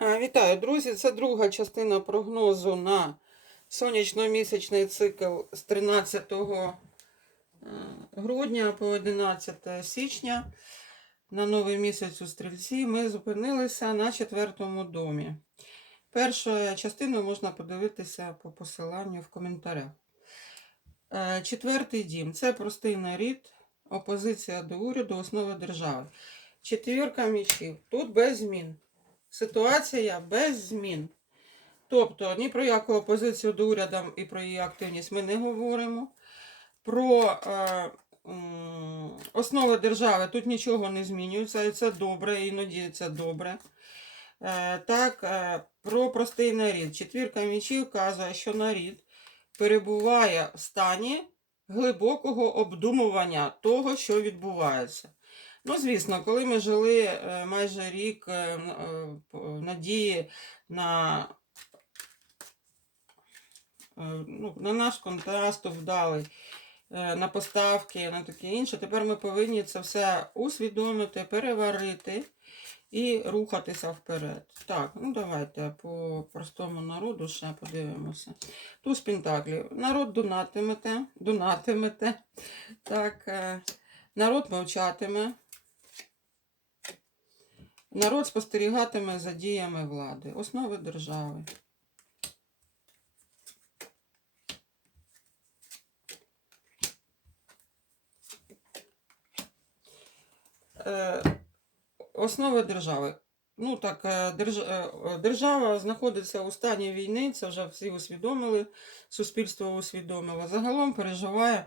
Вітаю, друзі! Це друга частина прогнозу на сонячно-місячний цикл з 13 е, грудня по 11 січня. На новий місяць у стрільці ми зупинилися на четвертому домі. Першу частину можна подивитися по посиланню в коментарях. Е, Четвертий дім це простий нарід, опозиція до уряду, основи держави. Четвірка мічів. Тут без змін ситуація без змін. Тобто ні про яку опозицію до уряду і про її активність ми не говоримо. Про е, основи держави тут нічого не змінюється, і це добре, іноді це добре. Е, так, е, про простий нарід. Четвірка мічів вказує, що нарід перебуває в стані глибокого обдумування того, що відбувається. Ну, звісно, коли ми жили е, майже рік е, е, надії на, ну, на наш контраст вдалий, на поставки, на таке інше, тепер ми повинні це все усвідомити, переварити і рухатися вперед. Так, ну давайте по простому народу ще подивимося. Туз Пентаклів. Народ донатимете, донатимете. Так, народ мовчатиме. Народ спостерігатиме за діями влади, основи держави. Е, Основи держави. Ну так, е, е, держава знаходиться у стані війни, це вже всі усвідомили, суспільство усвідомило. Загалом переживає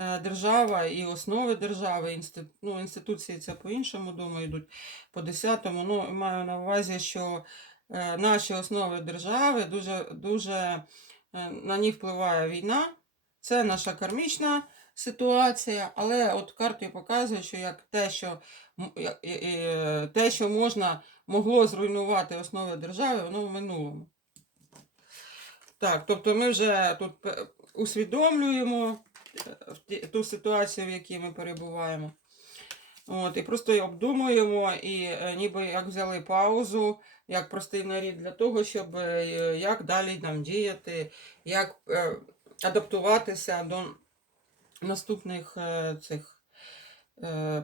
держава і основи держави, інститу... ну, інституції це по-іншому, думаю, йдуть по 10-му. Ну, маю на увазі, що е, наші основи держави дуже, дуже е, на них впливає війна. Це наша кармічна ситуація, але от карти показують, що як те, що те, що можна могло зруйнувати основи держави, воно в минулому. Так, тобто ми вже тут усвідомлюємо е, в ту ситуацію, в якій ми перебуваємо. От, і просто обдумуємо, і е, ніби як взяли паузу, як простий нарід для того, щоб е, як далі нам діяти, як е, адаптуватися до наступних цих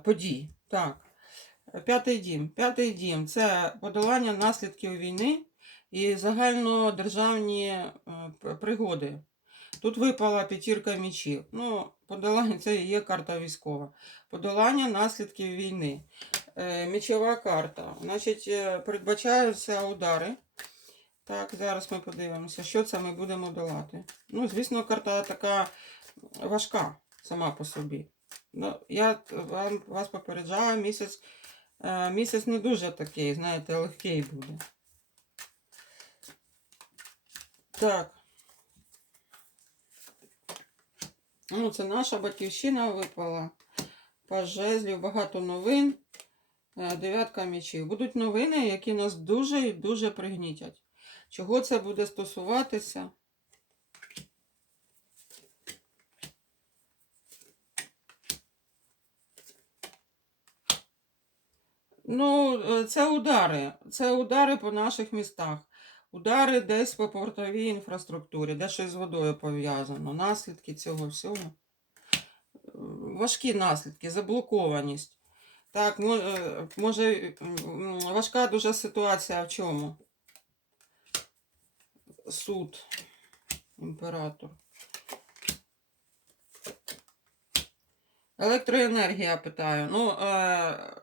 подій. Так. П'ятий дім. П'ятий дім це подолання наслідків війни і загальнодержавні пригоди. Тут випала п'ятірка мічів. Ну, подолання це і є карта військова. Подолання наслідків війни. Е, мічова карта. Значить, е, передбачаються удари. Так, зараз ми подивимося, що це ми будемо долати. Ну, звісно, карта така важка сама по собі. Ну, я вам, вас попереджаю, місяць, е, місяць не дуже такий, знаєте, легкий буде. Так. Ну, це наша батьківщина випала. Паж жезлів, багато новин. Е, Дев'ятка мечів. Будуть новини, які нас дуже і дуже пригнітять. Чого це буде стосуватися? Ну, е, це удари. Це удари по наших містах. Удари десь по портовій інфраструктурі, де щось з водою пов'язано. Наслідки цього всього. Важкі наслідки, заблокованість. Так, е, може, важка дуже ситуація в чому? Суд, імператор. Електроенергія питаю. Ну, е,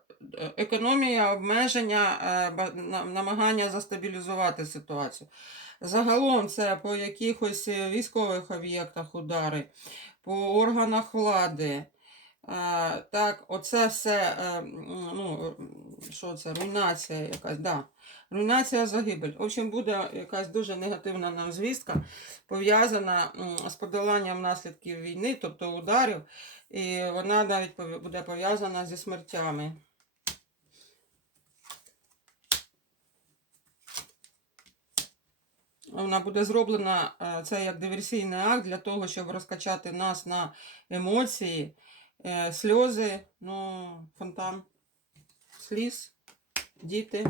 економія, обмеження, е, намагання застабілізувати ситуацію. Загалом це по якихось військових об'єктах удари, по органах влади. Е, так, оце все, е, ну, що це, руйнація якась, да. Руйнація, загибель. В общем, буде якась дуже негативна нам звістка, пов'язана з подоланням наслідків війни, тобто ударів, і вона навіть буде пов'язана зі смертями. Вона буде зроблена е, це як диверсійний акт для того, щоб розкачати нас на емоції, е, сльози, ну, фонтан, сліз, діти.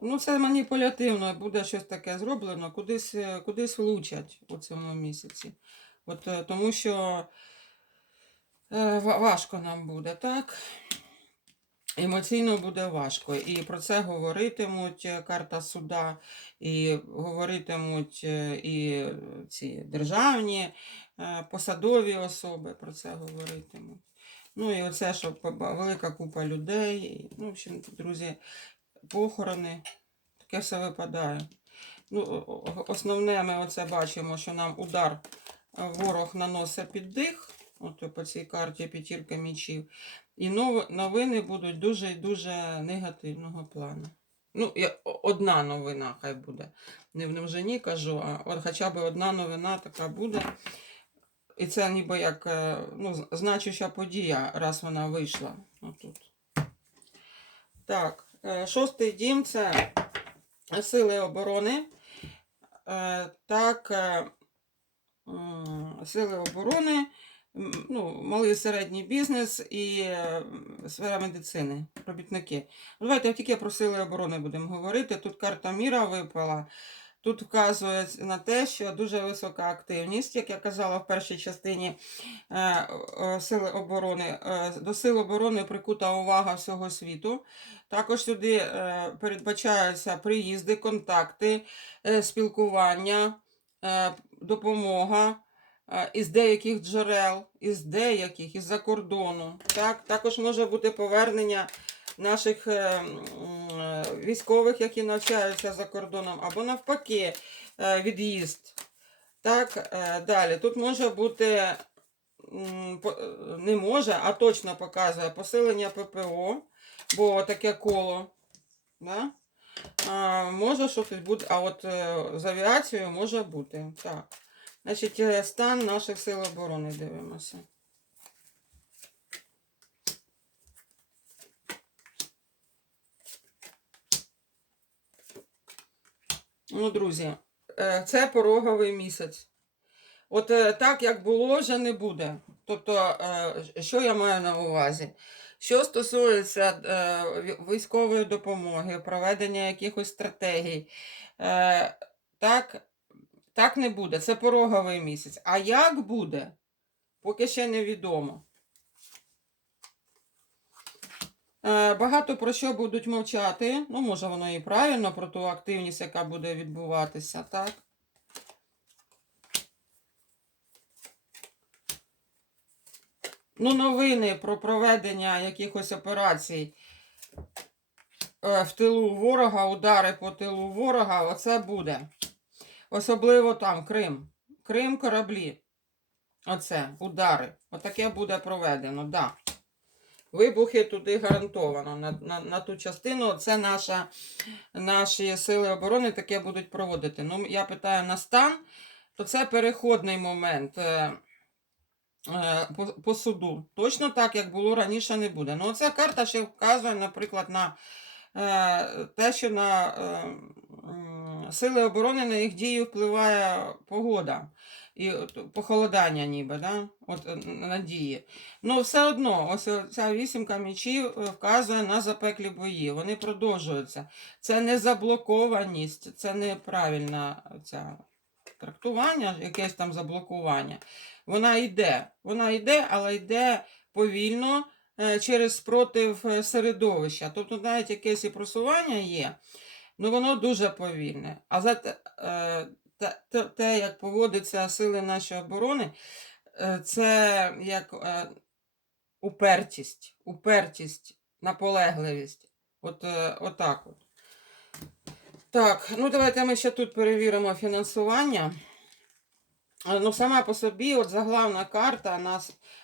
Ну, це маніпулятивно, буде щось таке зроблено, кудись е, кудись влучать у цьому місяці. От Тому що важко нам буде, так? Емоційно буде важко. І про це говоритимуть е, карта суда, і говоритимуть е, і ці державні е, посадові особи про це говоритимуть. Ну і оце, що велика купа людей. Ну, в общем, друзі, похорони, таке все випадає. Ну, основне, ми оце бачимо, що нам удар ворог наносить під дих, от по цій карті п'ятірка мічів. І новини будуть дуже і дуже негативного плану. Ну, одна новина хай буде. Не в невжені кажу, а от хоча б одна новина така буде. І це ніби як е, ну, значуща подія, раз вона вийшла. Отут. Так, е, шостий дім це сили оборони. Е, Так, сили оборони, ну, малий середній бізнес і сфера медицини, робітники. Давайте тільки про сили оборони будемо говорити. Тут карта міра випала. Тут вказує на те, що дуже висока активність, як я казала в першій частині е, сили оборони. Е, До сил оборони прикута увага всього світу. Також сюди е, передбачаються приїзди, контакти, спілкування, допомога із деяких джерел, із деяких, із-за кордону. Так? Також може бути повернення наших е, е, військових, які навчаються за кордоном, або навпаки, е, від'їзд. Так, е, далі. Тут може бути, е, не може, а точно показує посилення ППО, бо таке коло. Да? А, може щось буде, а от е, з авіацією може бути. Так. Значить, е, стан наших сил оборони дивимося. Ну, друзі, е, це пороговий місяць. От е, так, як було, вже не буде. Тобто, що я маю на увазі? Що стосується військової допомоги, проведення якихось стратегій, так, так не буде. Це пороговий місяць. А як буде, поки ще невідомо. Е, Багато про що будуть мовчати. Ну, може, воно і правильно, про ту активність, яка буде відбуватися, так? Ну, новини про проведення якихось операцій е, в тилу ворога, удари по тилу ворога, оце буде. Особливо там Крим. Крим кораблі. Оце, удари. Отаке буде проведено. Да. Вибухи туди гарантовано. На, на, на ту частину це наша, наші сили оборони таке будуть проводити. Ну, я питаю на стан, то це переходний момент. е, е, По, по суду. Точно так, як було раніше, не буде. Ну, оця карта ще вказує, наприклад, на е, те, що на е, сили оборони на їх дію впливає погода і похолодання ніби, да? от, е, на дії. Ну, все одно, ось ця вісімка мічів е, вказує на запеклі бої. Вони продовжуються. Це не заблокованість, це неправильне ця трактування, якесь там заблокування. Вона йде. Вона йде, але йде повільно е, через спротив середовища. Тобто навіть якесь і просування є, ну воно дуже повільне. А за те, е, як поводяться сили нашої оборони, е, це як е, упертість, упертість, наполегливість. От, отак от. Так, ну давайте ми ще тут перевіримо фінансування. Ну, сама по собі, от заглавна карта на,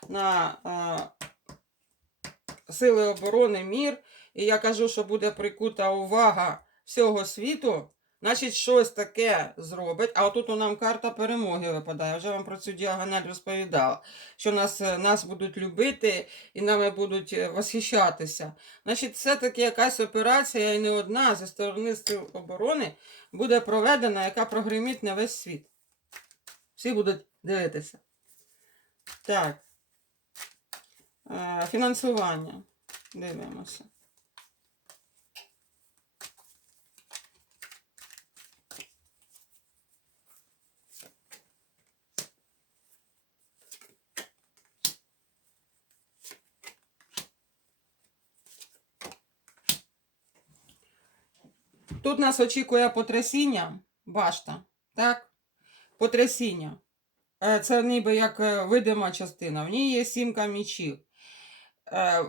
на е, Сили оборони мір. І я кажу, що буде прикута увага всього світу, значить, щось таке зробить. А отут у нам карта перемоги випадає. Я вже вам про цю діагональ розповідала. Що нас, е, нас будуть любити і нами будуть е, восхищатися. Значить, все-таки якась операція і не одна зі сторони сил оборони буде проведена, яка прогримить на весь світ. Всі будуть дивитися. Так. Е, Фінансування. Дивимося. Тут нас очікує потрясіння, башта, так? Потрясіння. Е, Це ніби як е, видима частина. В ній є сімка мічів. Е,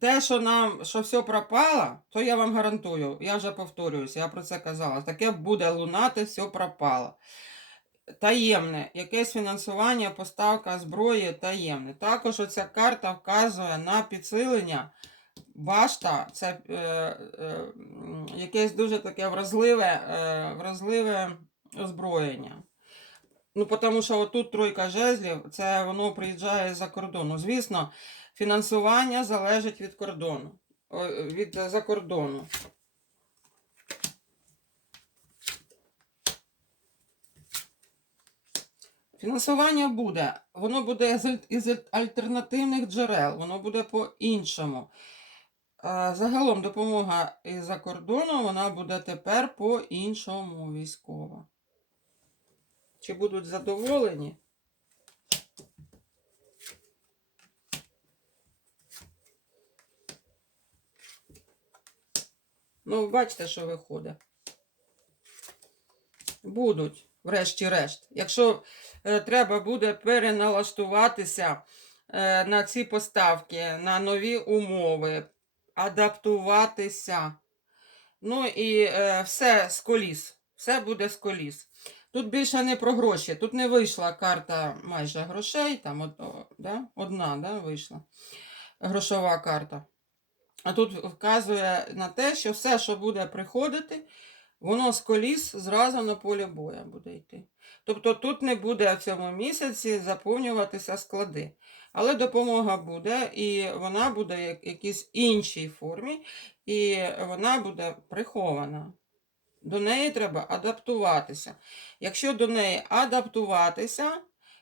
Те, що нам що все пропало, то я вам гарантую, я вже повторююся, я про це казала. Таке буде лунати, все пропало. Таємне, якесь фінансування, поставка зброї таємне. Також оця карта вказує на підсилення. Башта це е, е, якесь дуже таке вразливе, е, вразливе озброєння. Ну, тому що отут тройка жезлів, це воно приїжджає з-за кордону. Звісно, фінансування залежить від кордону. Від за кордону. Фінансування буде, воно буде з альтернативних джерел, воно буде по-іншому. Загалом допомога із-за кордону, вона буде тепер по-іншому військова. Чи будуть задоволені? Ну, бачите, що виходить. Будуть, врешті-решт. Якщо е, треба буде переналаштуватися е, на ці поставки, на нові умови, адаптуватися. Ну і е, все з коліс. Все буде з коліс. Тут більше не про гроші. Тут не вийшла карта майже грошей. Там од, о, да? одна да, вийшла грошова карта. А тут вказує на те, що все, що буде приходити, воно з коліс зразу на поле боя буде йти. Тобто тут не буде в цьому місяці заповнюватися склади. Але допомога буде, і вона буде в якійсь іншій формі, і вона буде прихована. До неї треба адаптуватися. Якщо до неї адаптуватися,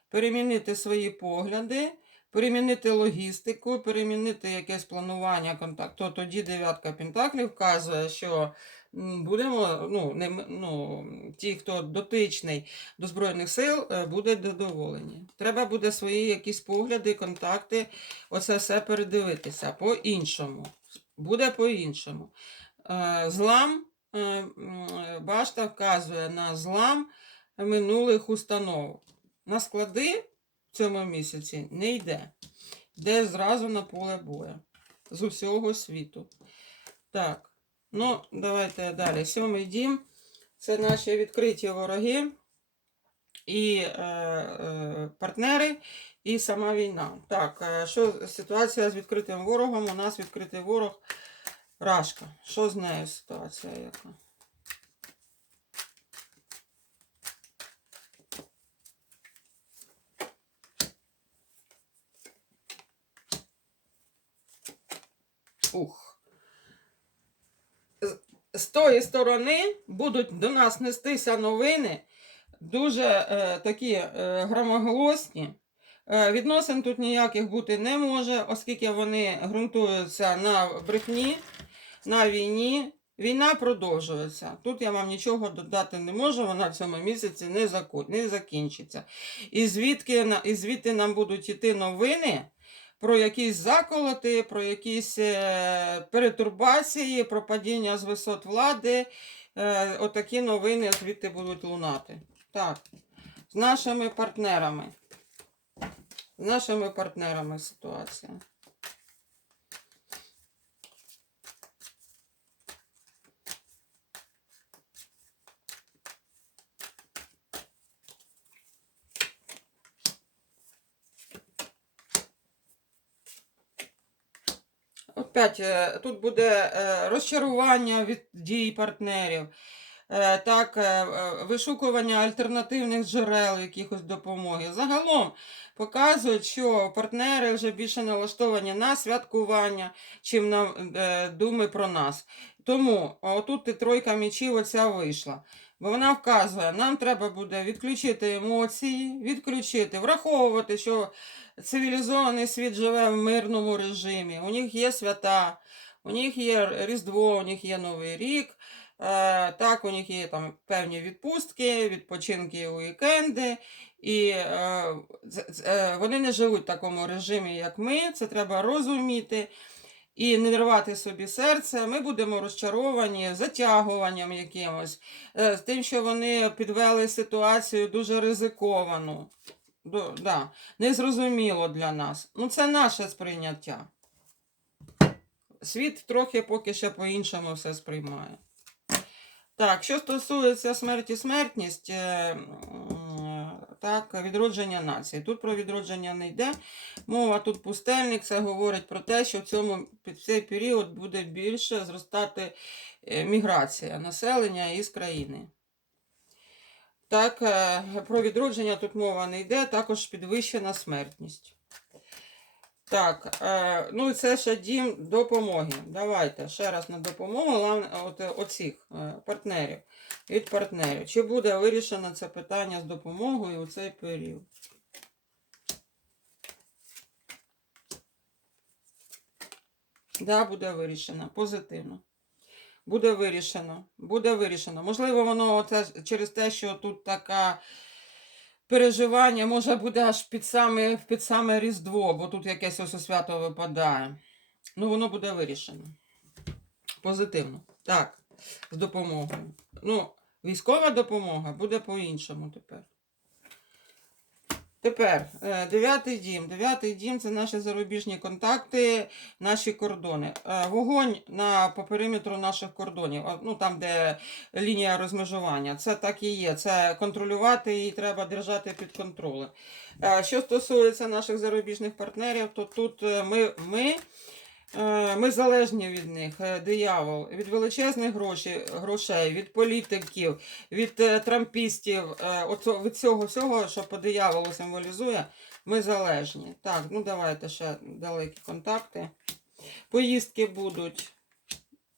перемінити свої погляди, перемінити логістику, перемінити якесь планування контакту, то тоді дев'ятка пентаклів вказує, що будемо, ну, не, ну, ті, хто дотичний до Збройних сил, е, будуть задоволені. Треба буде свої якісь погляди, контакти, оце все передивитися по-іншому. Буде по-іншому. Е, Злам, е, башта вказує на злам минулих установ. На склади в цьому місяці не йде. Йде зразу на поле бою. З усього світу. Так, ну, давайте далі. Сьомий дім. Це наші відкриті вороги і е, е, партнери, і сама війна. Так, е, що ситуація з відкритим ворогом? У нас відкритий ворог Рашка. Що з нею ситуація яка? Ух. З- тої сторони будуть до нас нестися новини, дуже е, такі е, громоголосні. Е, відносин тут ніяких бути не може, оскільки вони ґрунтуються на брехні, на війні. Війна продовжується. Тут я вам нічого додати не можу, вона в цьому місяці не закінчиться. І звідки і звідти нам будуть йти новини про якісь заколоти, про якісь е, перетурбації, про падіння з висот влади. Е, отакі новини звідти будуть лунати. Так, з нашими партнерами. З нашими партнерами ситуація. Опять е, тут буде е, розчарування від дій партнерів, е, так, вишукування альтернативних джерел якихось допомоги. Загалом показують, що партнери вже більше налаштовані на святкування, чим на думи про нас. Тому отут і тройка мечів оця вийшла. Бо вона вказує, нам треба буде відключити емоції, відключити, враховувати, що цивілізований світ живе в мирному режимі. У них є свята, у них є Різдво, у них є Новий рік. Е, так, у них є там певні відпустки, відпочинки уікенди. І е, е, вони не живуть в такому режимі, як ми. Це треба розуміти. І не рвати собі серце, ми будемо розчаровані затягуванням якимось, е, з тим, що вони підвели ситуацію дуже ризиковану. Да, незрозуміло для нас. Ну, це наше сприйняття. Світ трохи поки ще по-іншому все сприймає. Так, що стосується смерті смертність, е, так, відродження нації. Тут про відродження не йде. Мова тут пустельник, це говорить про те, що в цьому під цей період буде більше зростати е, міграція населення із країни. Так, е, про відродження тут мова не йде, також підвищена смертність. Так, е, ну і це ще дім допомоги. Давайте ще раз на допомогу оцих партнерів. Від партнерів. Чи буде вирішено це питання з допомогою у цей період? Да, буде вирішено. Позитивно. Буде вирішено. Буде вирішено. Можливо, воно оце через те, що тут така переживання, може буде аж під саме, під саме Різдво, бо тут якесь ось свято випадає. Ну, воно буде вирішено. Позитивно. Так, з допомогою. Ну, військова допомога буде по-іншому тепер. Тепер е, дев'ятий дім. Дев'ятий дім це наші зарубіжні контакти, наші кордони. Е, Вогонь на по периметру наших кордонів, ну там, де лінія розмежування. Це так і є. Це контролювати і треба держати під контролем. Е, Що стосується наших зарубіжних партнерів, то тут ми, ми, ми залежні від них, е, диявол, від величезних грошей, грошей, від політиків, від е, трампістів, е, від цього всього, що по дияволу символізує, ми залежні. Так, ну давайте ще далекі контакти. Поїздки будуть.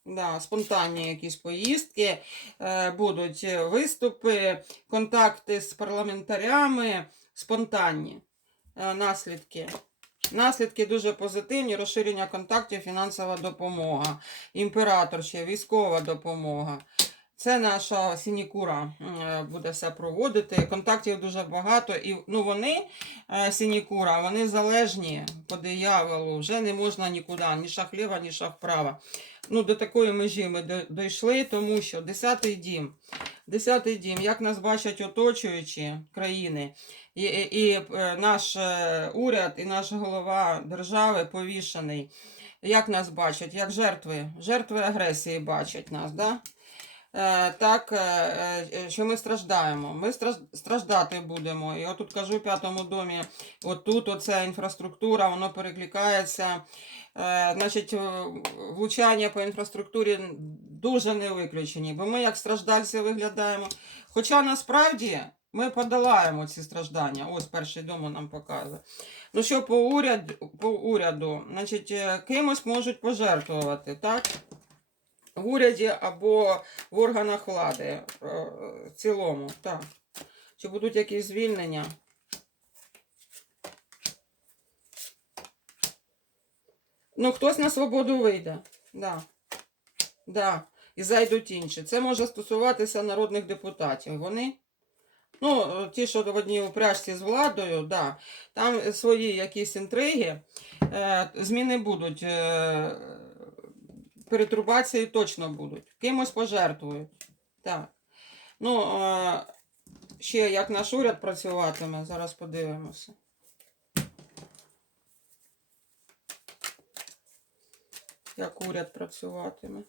Да, спонтанні якісь поїздки, е, будуть е, виступи, контакти з парламентарями, спонтанні е, наслідки. Наслідки дуже позитивні, розширення контактів, фінансова допомога, імператор ще, військова допомога. Це наша сінікура е, буде все проводити. Контактів дуже багато. І ну, вони, е, сінікура, вони залежні по дияволу. Вже не можна нікуди, ні шаг ліва, ні шаг вправо. Ну, до такої межі ми дійшли, тому що 10-й дім. 10-й дім, як нас бачать оточуючі країни, і, і, е, наш е, уряд, і наш голова держави повішений. Як нас бачать? Як жертви, жертви агресії бачать нас, да? Е, так, що ми страждаємо. Ми страждати будемо. І отут кажу в п'ятому домі, отут оця інфраструктура, воно перекликається. Значить, влучання по інфраструктурі дуже не виключені, бо ми як страждальці виглядаємо. Хоча насправді ми подолаємо ці страждання. Ось перший дом нам показує. Ну що по уряду, по уряду, значить, е, кимось можуть пожертвувати, так? В уряді або в органах влади е, в цілому, так. Чи будуть якісь звільнення? Ну, хтось на свободу вийде. Да. Да. І зайдуть інші. Це може стосуватися народних депутатів. Вони, ну, ті, що в одній упряжці з владою, да, там свої якісь інтриги, е, зміни будуть. Е, перетрубації точно будуть. Кимось пожертвують. Так. Ну, е, ще як наш уряд працюватиме, зараз подивимося. Як уряд працюватиме.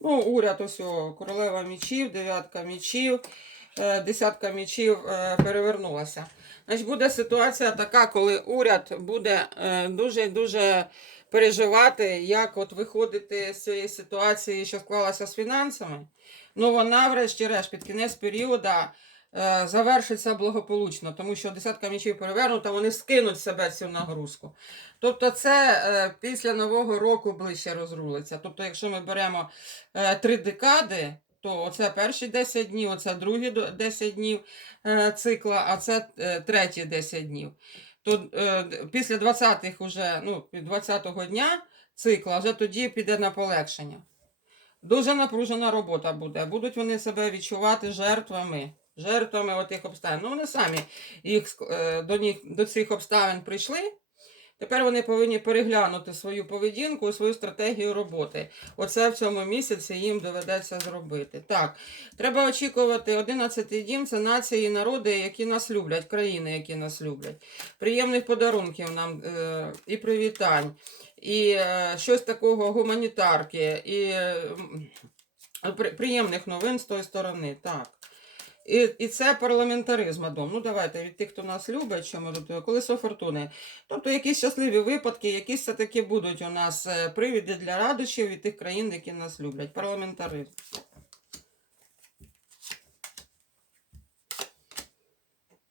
Ну, уряд ось королева мічів, дев'ятка мічів, е, десятка мічів е, перевернулася. Значить, буде ситуація така, коли уряд буде е, дуже-дуже переживати, як от виходити з цієї ситуації, що склалася з фінансами. Ну, вона, врешті-решт, під кінець періоду е, завершиться благополучно, тому що десятка мічів перевернута, вони скинуть себе цю нагрузку. Тобто, це е, після Нового року ближче розрулиться. Тобто, якщо ми беремо е, три декади, то оце перші 10 днів, оце другі 10 днів е, цикла, а це е, треті 10 днів. То е, після 20-х уже, ну, 20-го дня цикла, вже тоді піде на полегшення. Дуже напружена робота буде. Будуть вони себе відчувати жертвами. Жертвами отих обставин. Ну, вони самі їх, е, до, них, до цих обставин прийшли. Тепер вони повинні переглянути свою поведінку і свою стратегію роботи. Оце в цьому місяці їм доведеться зробити. Так, треба очікувати 11-й дім це нації і народи, які нас люблять, країни, які нас люблять. Приємних подарунків нам е, і привітань, і е, щось такого гуманітарки, і е, при- приємних новин з тої сторони. Так. І, і це парламентаризм, Адом. Ну давайте від тих, хто нас любить, що ми тут колесо фортуни. Тобто якісь щасливі випадки, якісь все-таки будуть у нас е, привіди для радощів від тих країн, які нас люблять. Парламентаризм.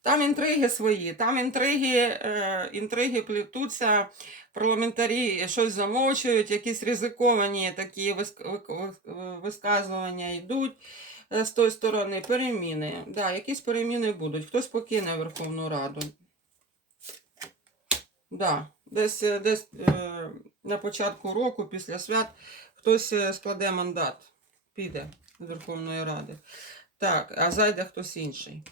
Там інтриги свої, там інтриги, е, інтриги плетуться, парламентарі щось замовчують, якісь ризиковані такі висказування йдуть з тої сторони. Переміни. Да, якісь переміни будуть. Хтось покине Верховну Раду. Да, десь, е, десь е, на початку року, після свят, хтось е, складе мандат, піде з Верховної Ради. Так, а зайде хтось інший.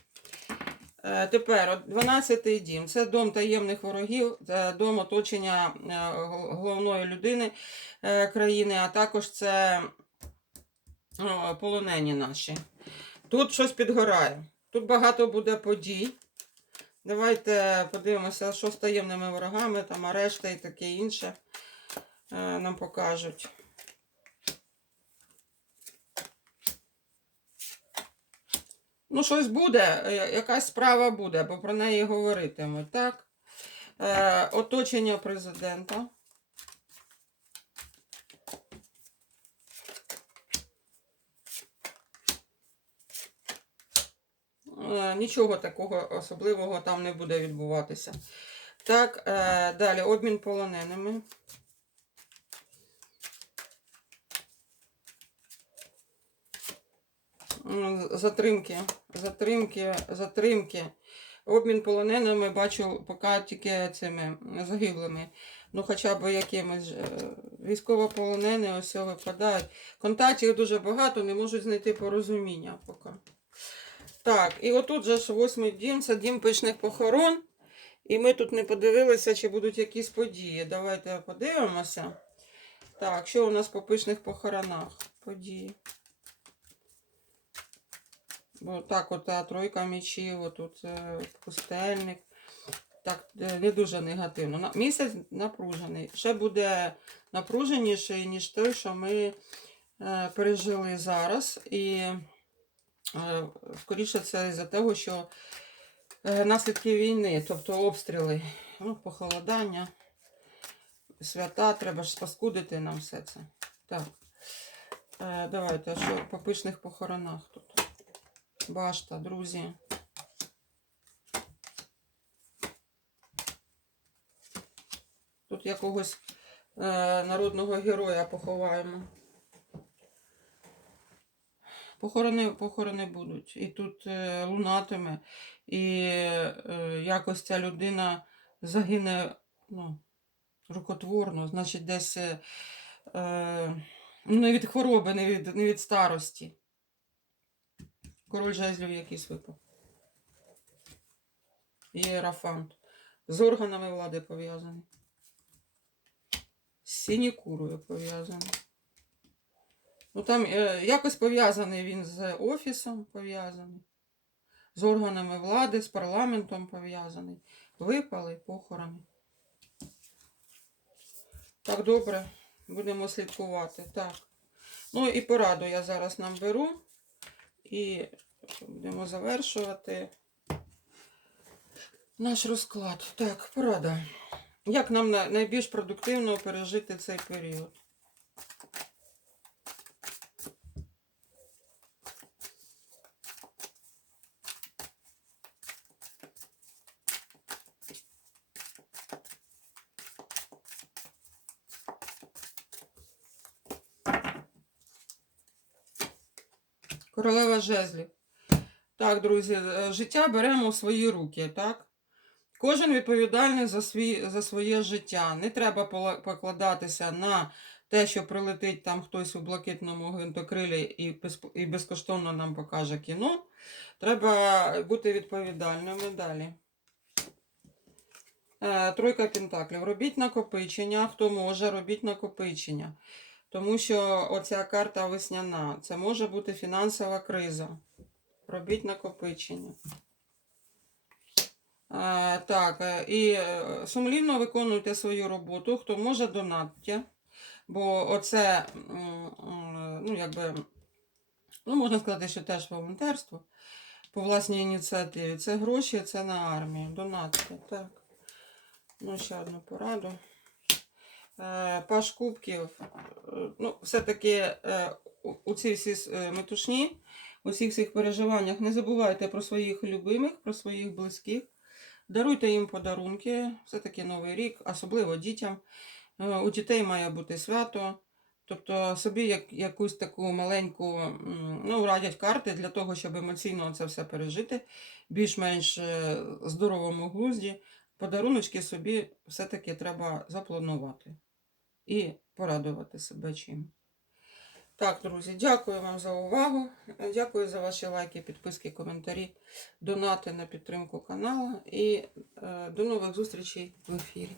Е, Тепер 12-й дім. Це дом таємних ворогів, це дом оточення е, головної людини е, країни, а також це полонені наші. Тут щось підгорає. Тут багато буде подій. Давайте подивимося, що з таємними ворогами, там арешти і таке інше е, нам покажуть. Ну, щось буде, е, якась справа буде, бо про неї говоритимуть, так? Е, оточення президента. Нічого такого особливого там не буде відбуватися. Так, е, далі обмін полоненими. Затримки, затримки, затримки. Обмін полоненими бачу поки тільки цими загиблими. Ну, хоча б якимось е, військовополонені ось випадають. Контактів дуже багато, не можуть знайти порозуміння поки. Так, і отут же ж восьмий дім, це дім пишних похорон. І ми тут не подивилися, чи будуть якісь події. Давайте подивимося. Так, що у нас по пишних похоронах? Події. Бо так, от тройка мечів, отут е, пустельник. Так, е, не дуже негативно. Місяць напружений. Ще буде напруженіший, ніж той, що ми е, пережили зараз. І скоріше це із-за того, що е, наслідки війни, тобто обстріли, ну, похолодання, свята, треба ж спаскудити нам все це. Так. Е, давайте, що по пишних похоронах тут? Башта, друзі. Тут якогось е, народного героя поховаємо. Похорони, похорони будуть. І тут е, лунатиме. І е, якось ця людина загине ну, рукотворно, значить, десь е, ну, не від хвороби, не від, не від старості. Король жезлів якийсь випав. Єрафант. З органами влади пов'язаний. З синікурою пов'язаний. Ну там е, якось пов'язаний він з офісом пов'язаний. З органами влади, з парламентом пов'язаний. Випали похорони. Так, добре, будемо слідкувати. Так. Ну і пораду я зараз нам беру. І будемо завершувати наш розклад. Так, порада. Як нам найбільш продуктивно пережити цей період? Королева жезлів. Так, друзі, е, життя беремо в свої руки, так? Кожен відповідальний за, свій, за своє життя. Не треба покладатися на те, що прилетить там хтось у блакитному гвинтокрилі і, і безкоштовно нам покаже кіно. Треба бути відповідальними далі. Е, Тройка пентаклів. Робіть накопичення. Хто може, робіть накопичення. Тому що оця карта весняна. Це може бути фінансова криза. Робіть накопичення. Е, Так, е, і е, сумлінно виконуйте свою роботу. Хто може, донатьте. Бо оце, ну, якби, ну, можна сказати, що теж волонтерство по власній ініціативі. Це гроші, це на армію. Донатьте. Так. Ну, ще одну пораду. Е, Паш кубків. Е, Ну, все-таки е, у- у ці всі метушні, у всіх переживаннях не забувайте про своїх любимих, про своїх близьких. Даруйте їм подарунки. Все-таки Новий рік, особливо дітям. У дітей має бути свято. Тобто собі як, якусь таку маленьку, ну, радять карти для того, щоб емоційно це все пережити, більш-менш здоровому глузді. Подаруночки собі все-таки треба запланувати і порадувати себе чим. Так, друзі, дякую вам за увагу. Дякую за ваші лайки, підписки, коментарі, донати на підтримку каналу. І е, до нових зустрічей в ефірі.